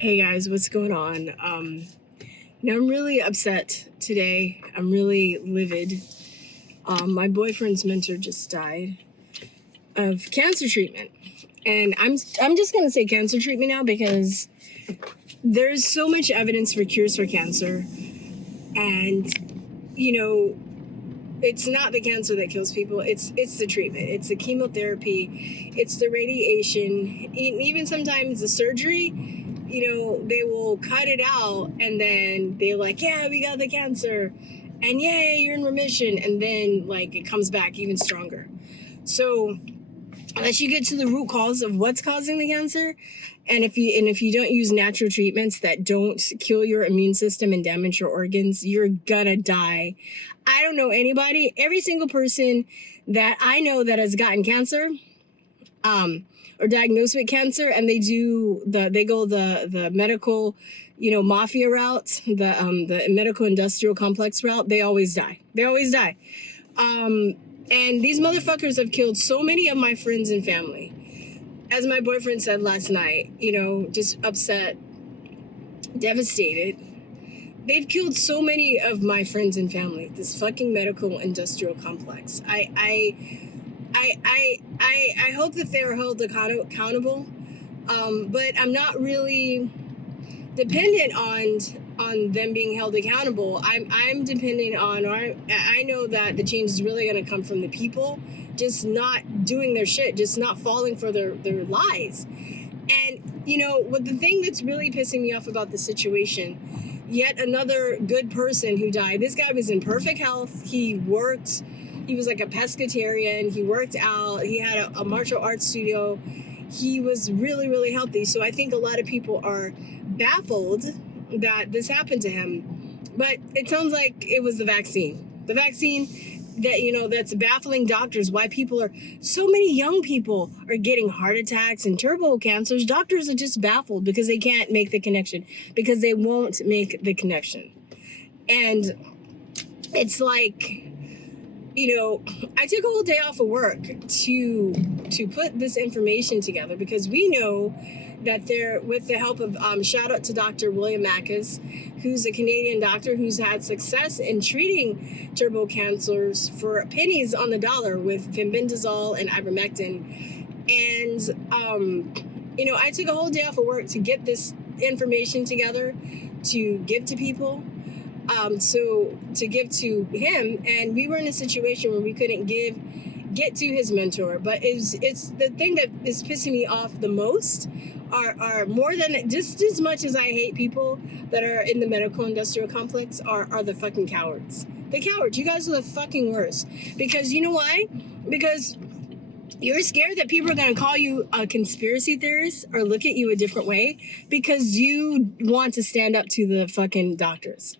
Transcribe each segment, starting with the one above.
Hey guys, what's going on? I'm really upset today. I'm really livid. My boyfriend's mentor just died of cancer treatment. And I'm just gonna say cancer treatment now because there's so much evidence for cures for cancer. And it's not the cancer that kills people, it's the treatment. It's the chemotherapy, it's the radiation, even sometimes the surgery. They will cut it out and then they're like, yeah, we got the cancer and yay, you're in remission. And then it comes back even stronger. So unless you get to the root cause of what's causing the cancer, and if you don't use natural treatments that don't kill your immune system and damage your organs, you're gonna die. I don't know anybody, every single person that I know that has gotten cancer, or diagnosed with cancer, and they go the medical, mafia route, the medical industrial complex route, they always die. And these motherfuckers have killed so many of my friends and family. As my boyfriend said last night, just upset, devastated. They've killed so many of my friends and family. This fucking medical industrial complex. I hope that they're held accountable, but I'm not really dependent on them being held accountable. I'm dependent on, or I know that the change is really going to come from the people just not doing their shit, just not falling for their lies. And what the thing that's really pissing me off about the situation, yet another good person who died. This guy was in perfect health. He worked. He was like a pescatarian. He worked out. He had a martial arts studio. He was really, really healthy. So I think a lot of people are baffled that this happened to him. But it sounds like it was the vaccine. The vaccine that, that's baffling doctors. Why so many young people are getting heart attacks and turbo cancers. Doctors are just baffled because they can't make the connection, because they won't make the connection. And it's like, I took a whole day off of work to put this information together, because we know that they're, with the help of, shout out to Dr. William Makis, who's a Canadian doctor who's had success in treating turbo cancers for pennies on the dollar with fenbendazole and ivermectin. And, I took a whole day off of work to get this information together to give to people. So to give to him, and we were in a situation where we couldn't get to his mentor. But it's the thing that is pissing me off the most are more than, just as much as I hate people that are in the medical industrial complex, are the fucking cowards. The cowards, you guys are the fucking worst. Because you know why? Because you're scared that people are going to call you a conspiracy theorist or look at you a different way because you want to stand up to the fucking doctors.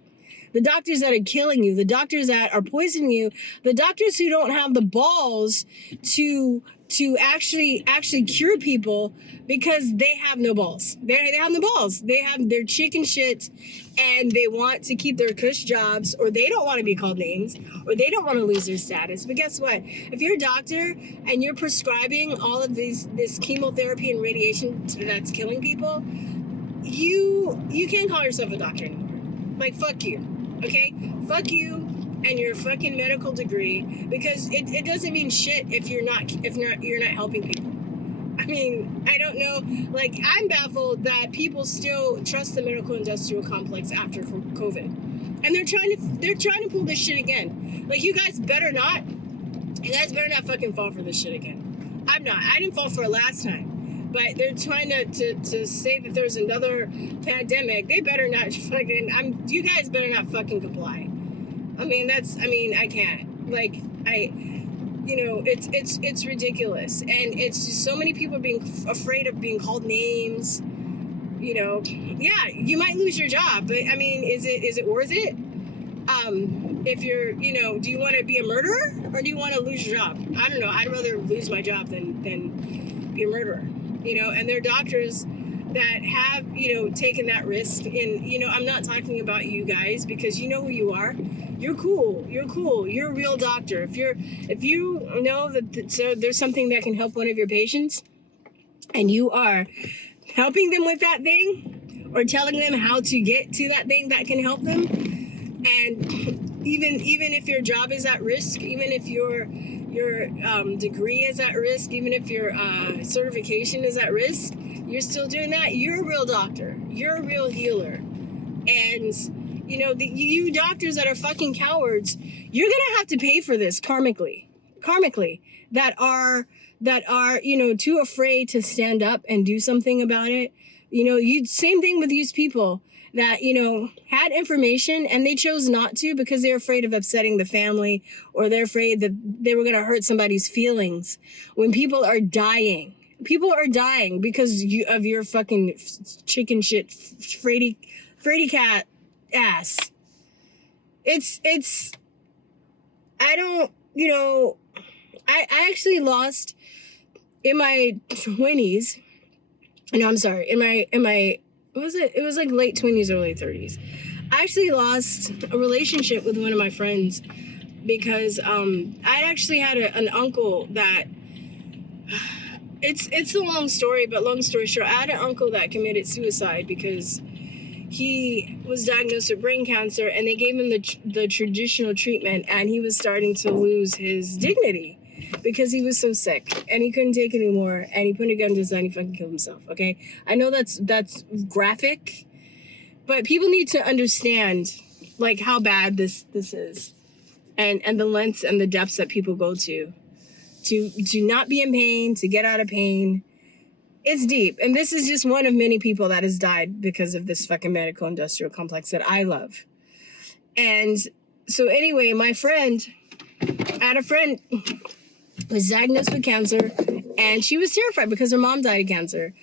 The doctors that are killing you, the doctors that are poisoning you, the doctors who don't have the balls to actually cure people because they have no balls. They have no balls. They have their chicken shit, and they want to keep their cush jobs, or they don't want to be called names, or they don't want to lose their status. But guess what? If you're a doctor and you're prescribing all of this chemotherapy and radiation that's killing people, you can't call yourself a doctor anymore. Fuck you. Okay? Fuck you and your fucking medical degree, because it doesn't mean shit if you're not helping people. I mean, I don't know. I'm baffled that people still trust the medical industrial complex after COVID. And they're trying to pull this shit again. You guys better not fucking fall for this shit again. I'm not. I didn't fall for it last time. But they're trying to say that there's another pandemic. They better not fucking, you guys better not fucking comply. I can't. It's ridiculous. And it's just so many people being afraid of being called names. Yeah, you might lose your job, but is it worth it? If you're, do you want to be a murderer or do you want to lose your job? I don't know. I'd rather lose my job than be a murderer. And there are doctors that have, taken that risk. And, I'm not talking about you guys, because you know who you are. You're cool. You're a real doctor. If you know that so there's something that can help one of your patients and you are helping them with that thing, or telling them how to get to that thing that can help them. And even if your job is at risk, even if your degree is at risk, even if your certification is at risk, you're still doing that. You're a real doctor. You're a real healer. And you doctors that are fucking cowards, you're gonna have to pay for this karmically, that are too afraid to stand up and do something about it. Same thing with these people that had information and they chose not to because they're afraid of upsetting the family, or they're afraid that they were gonna hurt somebody's feelings. When people are dying because of your fucking chicken shit fraidy cat ass. I don't, I actually lost in my 20s. No, I'm sorry. In my, what was it? It was like late 20s, early 30s. I actually lost a relationship with one of my friends because I actually had an uncle that, it's a long story, but long story short, I had an uncle that committed suicide because he was diagnosed with brain cancer, and they gave him the traditional treatment, and he was starting to lose his dignity because he was so sick and he couldn't take it anymore, and he put a gun to his head and he fucking killed himself. Okay, I know that's graphic, but people need to understand like how bad this is, and the lengths and the depths that people go to not be in pain, to get out of pain. It's deep. And this is just one of many people that has died because of this fucking medical industrial complex that I love. And so anyway, I had a friend who was diagnosed with cancer, and she was terrified because her mom died of cancer.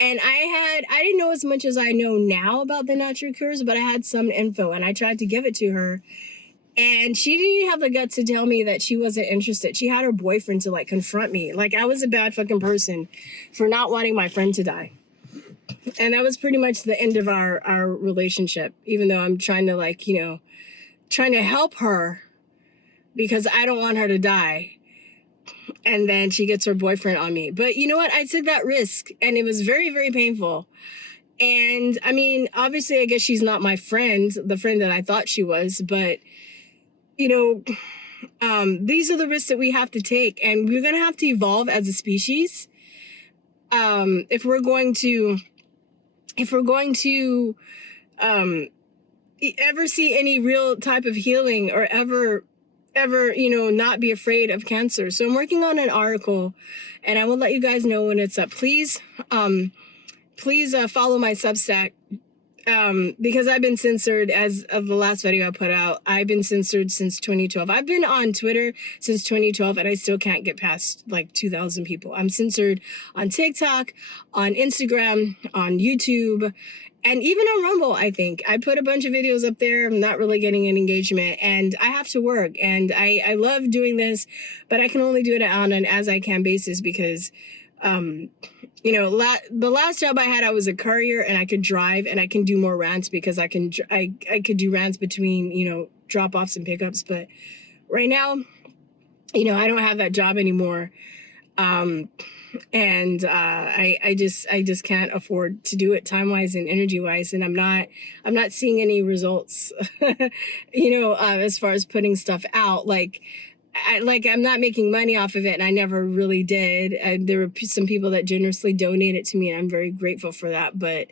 And I didn't know as much as I know now about the natural cures, but I had some info, and I tried to give it to her. And she didn't even have the guts to tell me that she wasn't interested. She had her boyfriend to like confront me. Like I was a bad fucking person for not wanting my friend to die. And that was pretty much the end of our relationship, even though I'm trying to trying to help her because I don't want her to die. And then she gets her boyfriend on me. But you know what? I took that risk, and it was very, very painful. And I mean, obviously, I guess she's not my friend, the friend that I thought she was, but these are the risks that we have to take, and we're going to have to evolve as a species. If we're going to ever see any real type of healing, or ever, not be afraid of cancer. So I'm working on an article, and I will let you guys know when it's up. Please follow my Substack. Because I've been censored as of the last video I put out. I've been censored since 2012. I've been on Twitter since 2012, and I still can't get past like 2,000 people. I'm censored on TikTok, on Instagram, on YouTube, and even on Rumble, I think. I put a bunch of videos up there. I'm not really getting an engagement, and I have to work. And I love doing this, but I can only do it on an as-I-can basis because the last job I had, I was a courier, and I could drive, and I can do more rants because I could do rants between, drop-offs and pickups. But right now, I don't have that job anymore. And I just can't afford to do it time-wise and energy-wise. And I'm not seeing any results, as far as putting stuff out. I'm not making money off of it, and I never really did. There were some people that generously donated to me, and I'm very grateful for that. But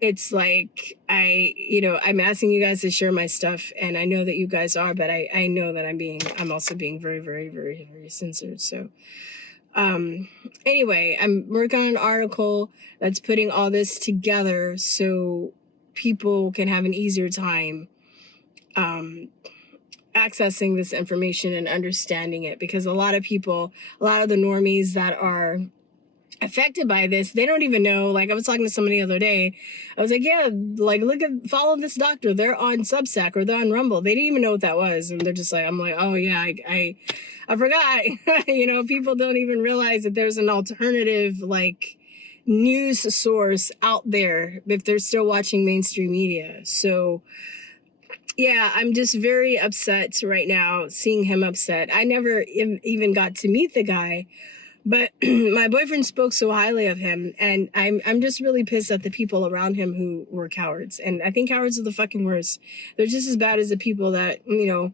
it's like, I'm asking you guys to share my stuff, and I know that you guys are, but I know that I'm also being very, very, very, very censored. So, anyway, I'm working on an article that's putting all this together so people can have an easier time, accessing this information and understanding it, because a lot of the normies that are affected by this, they don't even know. Like, I was talking to somebody the other day. I was like, yeah, like, follow this doctor. They're on Substack or they're on Rumble. They didn't even know what that was. And they're just like, I'm like, oh yeah, I forgot. People don't even realize that there's an alternative, like, news source out there if they're still watching mainstream media. So yeah, I'm just very upset right now seeing him upset. I never even got to meet the guy, But my boyfriend spoke so highly of him, and I'm just really pissed at the people around him who were cowards. And I think cowards are the fucking worst. They're just as bad as the people that, you know,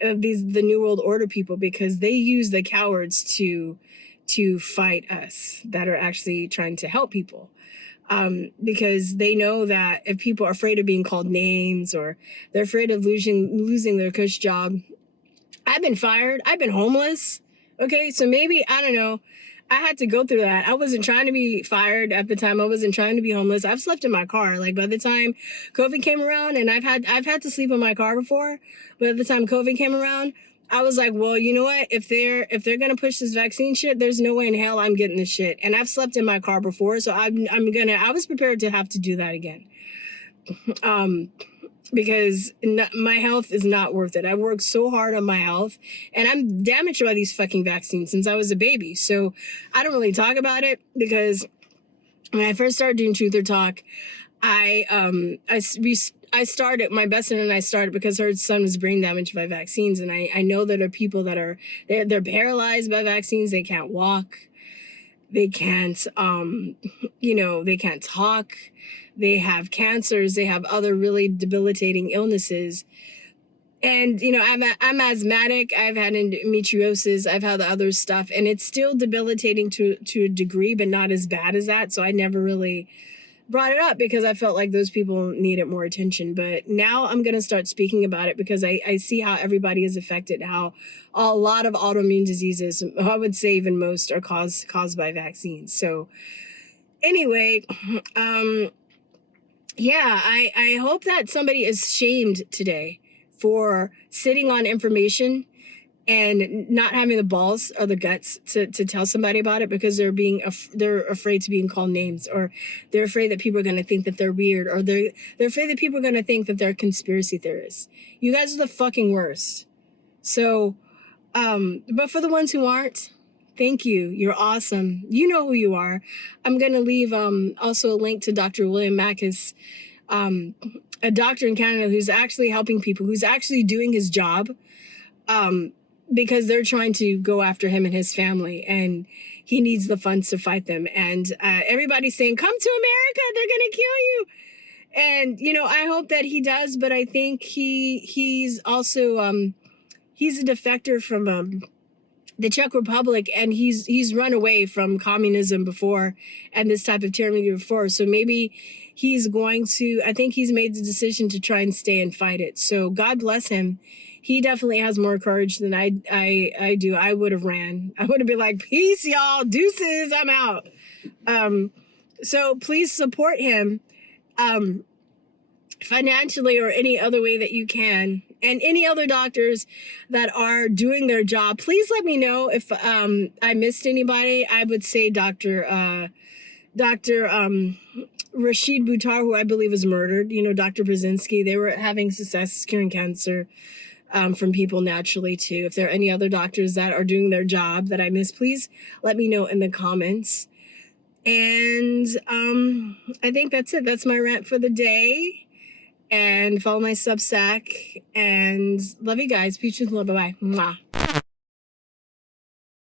the New World Order people, because they use the cowards to fight us that are actually trying to help people. Because they know that if people are afraid of being called names, or they're afraid of losing their cush job. I've been fired. I've been homeless. Okay, so maybe, I don't know, I had to go through that. I wasn't trying to be fired at the time. I wasn't trying to be homeless. I've slept in my car. Like, by the time COVID came around, and I've had to sleep in my car before, but at the time COVID came around, I was like, well, you know what? If they're gonna push this vaccine shit, there's no way in hell I'm getting this shit. And I've slept in my car before, so I was prepared to have to do that again. Because my health is not worth it. I worked so hard on my health, and I'm damaged by these fucking vaccines since I was a baby. So I don't really talk about it, because when I first started doing Truth or Talk, I started, my best friend and I started because her son was brain damaged by vaccines. And I know that there are people that are, they're paralyzed by vaccines. They can't walk. They can't, they can't talk. They have cancers. They have other really debilitating illnesses. And, you know, I'm asthmatic. I've had endometriosis. I've had the other stuff. And it's still debilitating to a degree, but not as bad as that. So I never really brought it up, because I felt like those people needed more attention. But now I'm going to start speaking about it, because I see how everybody is affected, how a lot of autoimmune diseases, I would say even most, are caused by vaccines. So anyway, yeah, I hope that somebody is shamed today for sitting on information and not having the balls or the guts to tell somebody about it, because they're afraid to being called names, or they're afraid that people are going to think that they're weird, or they're afraid that people are going to think that they're conspiracy theorists. You guys are the fucking worst. So, but for the ones who aren't, thank you. You're awesome. You know who you are. I'm going to leave also a link to Dr. William Makis, a doctor in Canada who's actually helping people, who's actually doing his job, because they're trying to go after him and his family, and he needs the funds to fight them. And everybody's saying, come to America, they're going to kill you. And, you know, I hope that he does, but I think he's also, he's a defector from the Czech Republic, and he's run away from communism before and this type of tyranny before. So maybe he's going to, I think he's made the decision to try and stay and fight it. So God bless him. He definitely has more courage than I do. I would have ran. I would have been like, peace, y'all, deuces, I'm out. So please support him financially or any other way that you can. And any other doctors that are doing their job, please let me know if I missed anybody. I would say Dr. Rashid Buttar, who I believe was murdered, you know, Dr. Brzezinski. They were having success curing cancer from people naturally too. If there are any other doctors that are doing their job that I missed, please let me know in the comments. And I think that's it. That's my rant for the day. And follow my Substack. And love you guys. Peace and love. Bye-bye. Mwah.